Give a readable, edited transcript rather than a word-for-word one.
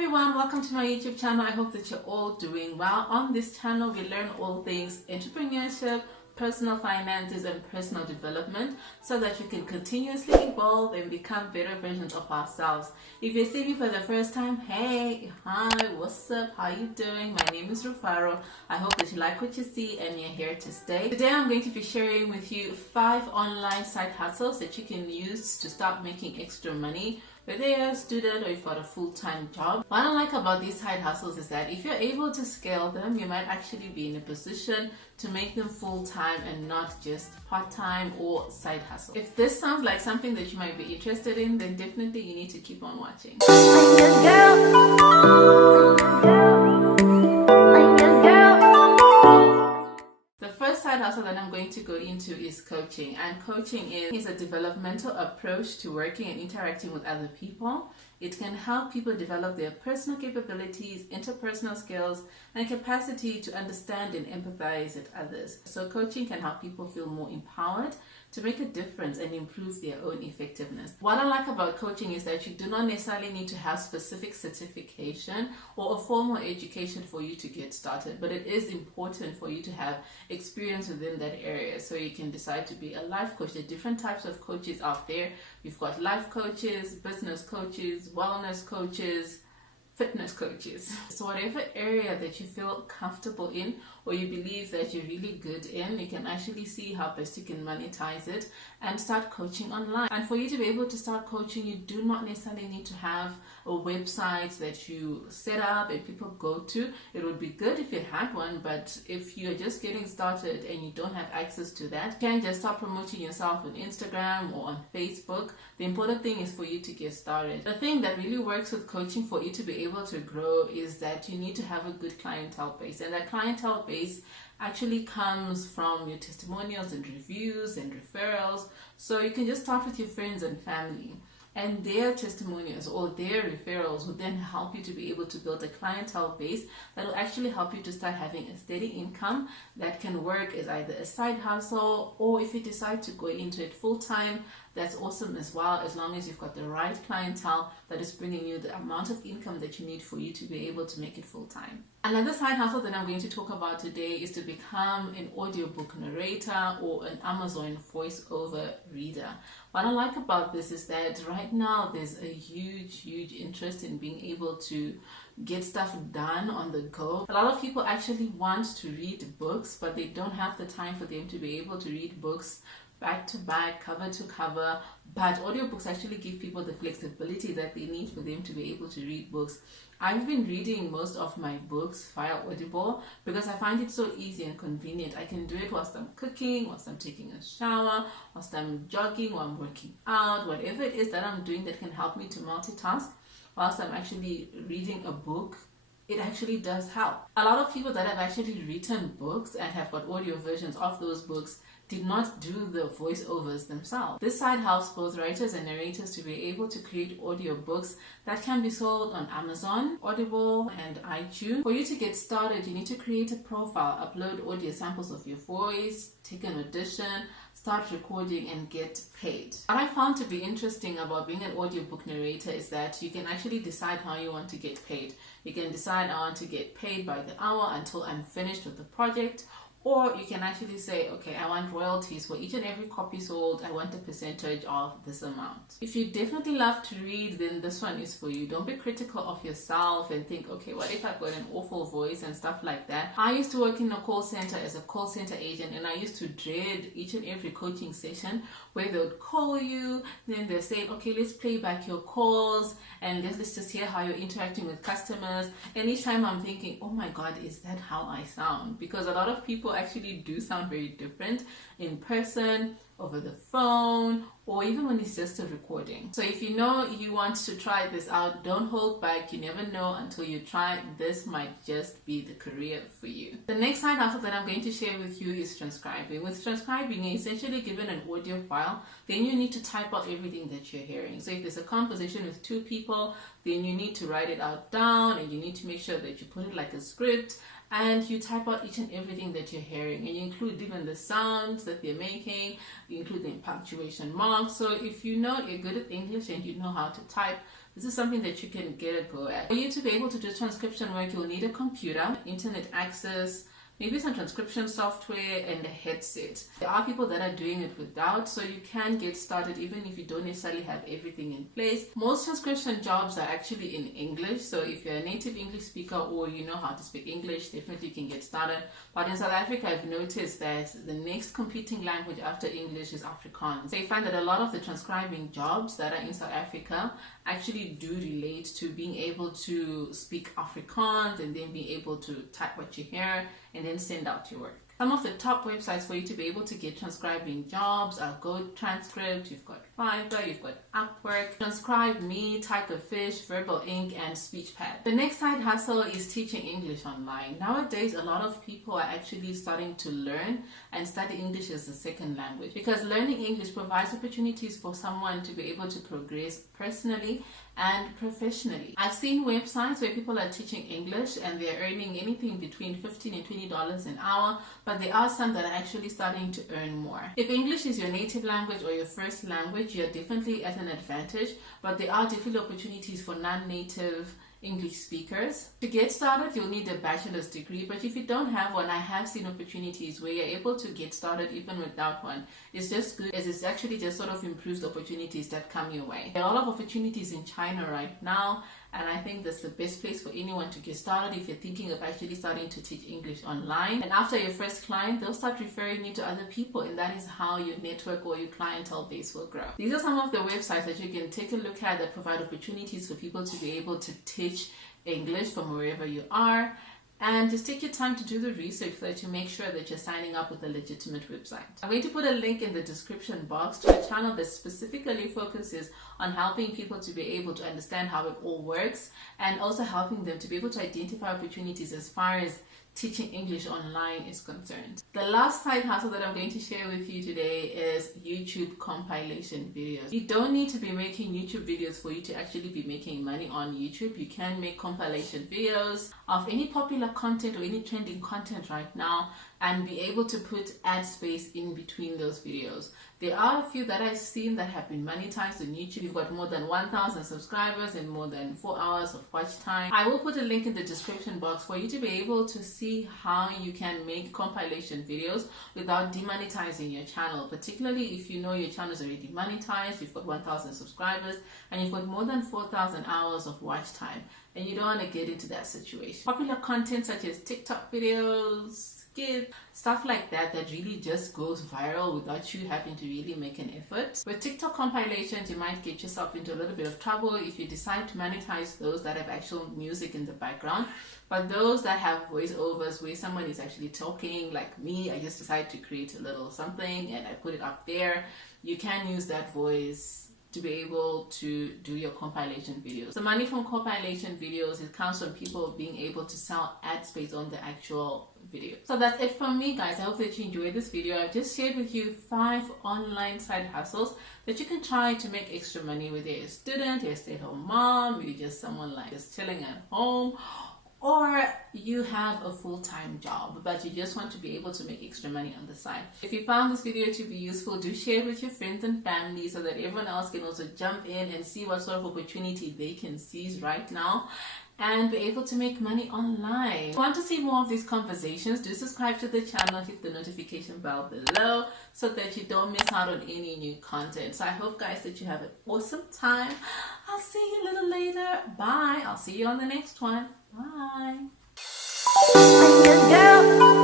everyone, welcome to my YouTube channel. I hope that you're all doing well. On this channel, we learn all things entrepreneurship, personal finances, and personal development so that we can continuously evolve and become better versions of ourselves. If you're seeing me for the first time, hey, hi, what's up? How you doing? My name is Rufaro. I hope that you like what you see and you're here to stay. Today, I'm going to be sharing with you 5 online side hustles that you can use to start making extra money, whether you're a student or you've got a full-time job. What I like about these side hustles is that if you're able to scale them, you might actually be in a position to make them full-time and not just part-time or side hustle. If this sounds like something that you might be interested in, then definitely you need to keep on watching. Side hustle that I'm going to go into is coaching, and coaching is a developmental approach to working and interacting with other people. It can help people develop their personal capabilities, interpersonal skills, and capacity to understand and empathize with others. So coaching can help people feel more empowered to make a difference and improve their own effectiveness. What I like about coaching is that you do not necessarily need to have specific certification or a formal education for you to get started, but it is important for you to have experience within that area so you can decide to be a life coach. There are different types of coaches out there. We've got life coaches, business coaches, wellness coaches, fitness coaches. So whatever area that you feel comfortable in or you believe that you're really good in, you can actually see how best you can monetize it and start coaching online. And for you to be able to start coaching, you do not necessarily need to have a website that you set up and people go to. It would be good if you had one, but if you're just getting started and you don't have access to that, you can just start promoting yourself on Instagram or on Facebook. The important thing is for you to get started. The thing that really works with coaching for you to be able to grow is that you need to have a good clientele base, and that clientele base actually comes from your testimonials and reviews and referrals. So you can just start with your friends and family, and their testimonials or their referrals will then help you to be able to build a clientele base that will actually help you to start having a steady income that can work as either a side hustle, or if you decide to go into it full time, that's awesome as well, as long as you've got the right clientele that is bringing you the amount of income that you need for you to be able to make it full time. Another side hustle that I'm going to talk about today is to become an audiobook narrator or an Amazon voiceover reader. What I like about this is that right now there's a huge interest in being able to get stuff done on the go. A lot of people actually want to read books, but they don't have the time for them to be able to read books back to back, cover to cover, but audiobooks actually give people the flexibility that they need for them to be able to read books. I've been reading most of my books via Audible because I find it so easy and convenient. I can do it whilst I'm cooking, whilst I'm taking a shower, whilst I'm jogging, while I'm working out, whatever it is that I'm doing that can help me to multitask whilst I'm actually reading a book. It actually does help. A lot of people that have actually written books and have got audio versions of those books did not do the voiceovers themselves. This site helps both writers and narrators to be able to create audiobooks that can be sold on Amazon, Audible, and iTunes. For you to get started, you need to create a profile, upload audio samples of your voice, take an audition, start recording, and get paid. What I found to be interesting about being an audiobook narrator is that you can actually decide how you want to get paid. You can decide, I want to get paid by the hour until I'm finished with the project, or you can actually say, okay, I want royalties for each and every copy sold. I want a percentage of this amount. If you definitely love to read, then this one is for you. Don't be critical of yourself and think, okay, what if I've got an awful voice and stuff like that. I used to work in a call center as a call center agent, and I used to dread each and every coaching session where they would call you, then they're saying, okay, let's play back your calls and let's just hear how you're interacting with customers. And each time I'm thinking, oh my God, is that how I sound? Because a lot of people actually do sound very different in person, over the phone, or even when it's just a recording. So if you know you want to try this out, don't hold back. You never know until you try. This might just be the career for you. The next side hustle that I'm going to share with you is transcribing. With transcribing, you're essentially given an audio file, then you need to type out everything that you're hearing. So if there's a conversation with 2 people, then you need to write it out down, and you need to make sure that you put it like a script, and you type out each and everything that you're hearing, and you include even the sounds that they're making, you include the punctuation marks. So if you know you're good at English and you know how to type, this is something that you can get a go at. For you to be able to do transcription work, you'll need a computer, internet access, maybe some transcription software, and a headset. There are people that are doing it without, so you can get started even if you don't necessarily have everything in place. Most transcription jobs are actually in English, so if you're a native English speaker or you know how to speak English, definitely you can get started. But in South Africa, I've noticed that the next competing language after English is Afrikaans. So you find that a lot of the transcribing jobs that are in South Africa actually do relate to being able to speak Afrikaans and then being able to type what you hear and then send out your work. Some of the top websites for you to be able to get transcribing jobs are GoTranscript, you've got Fiverr, you've got Upwork, Transcribe Me, Tigerfish, Verbal Ink, and SpeechPad. The next side hustle is teaching English online. Nowadays, a lot of people are actually starting to learn and study English as a second language because learning English provides opportunities for someone to be able to progress personally and professionally. I've seen websites where people are teaching English and they're earning anything between $15 and $20 an hour, but there are some that are actually starting to earn more. If English is your native language or your first language, you're definitely at an advantage, but there are definitely opportunities for non-native English speakers. To get started, you'll need a bachelor's degree, but if you don't have one, I have seen opportunities where you're able to get started even without one. It's just good as it's actually just sort of improves the opportunities that come your way. There are a lot of opportunities in China right now, and I think that's the best place for anyone to get started if you're thinking of actually starting to teach English online. And after your first client, they'll start referring you to other people, and that is how your network or your clientele base will grow. These are some of the websites that you can take a look at that provide opportunities for people to be able to teach English from wherever you are. And just take your time to do the research so that you make sure that you're signing up with a legitimate website. I'm going to put a link in the description box to a channel that specifically focuses on helping people to be able to understand how it all works and also helping them to be able to identify opportunities as far as teaching English online is concerned. The last side hustle that I'm going to share with you today is YouTube compilation videos. You don't need to be making YouTube videos for you to actually be making money on YouTube. You can make compilation videos of any popular content or any trending content right now and be able to put ad space in between those videos. There are a few that I've seen that have been monetized on YouTube. You've got more than 1,000 subscribers and more than 4 hours of watch time. I will put a link in the description box for you to be able to see how you can make compilation videos without demonetizing your channel, particularly if you know your channel is already monetized, you've got 1,000 subscribers, and you've got more than 4,000 hours of watch time, and you don't want to get into that situation. Popular content such as TikTok videos, stuff like that really just goes viral without you having to really make an effort. With TikTok compilations, you might get yourself into a little bit of trouble if you decide to monetize those that have actual music in the background. But those that have voiceovers where someone is actually talking, like me, I just decided to create a little something and I put it up there. You can use that voice to be able to do your compilation videos. The money from compilation videos, it comes from people being able to sell ad space on the actual video. So that's it from me, guys. I hope that you enjoyed this video. I've just shared with you 5 online side hustles that you can try to make extra money, whether you're a student, you're a stay-at-home mom, you're just someone like just chilling at home, or you have a full-time job but you just want to be able to make extra money on the side. If you found this video to be useful, do share it with your friends and family so that everyone else can also jump in and see what sort of opportunity they can seize right now and be able to make money online. If you want to see more of these conversations, do subscribe to the channel, hit the notification bell below so that you don't miss out on any new content. So I hope, guys, that you have an awesome time. I'll see you a little later. Bye. I'll see you on the next one. Bye. I'm your girl.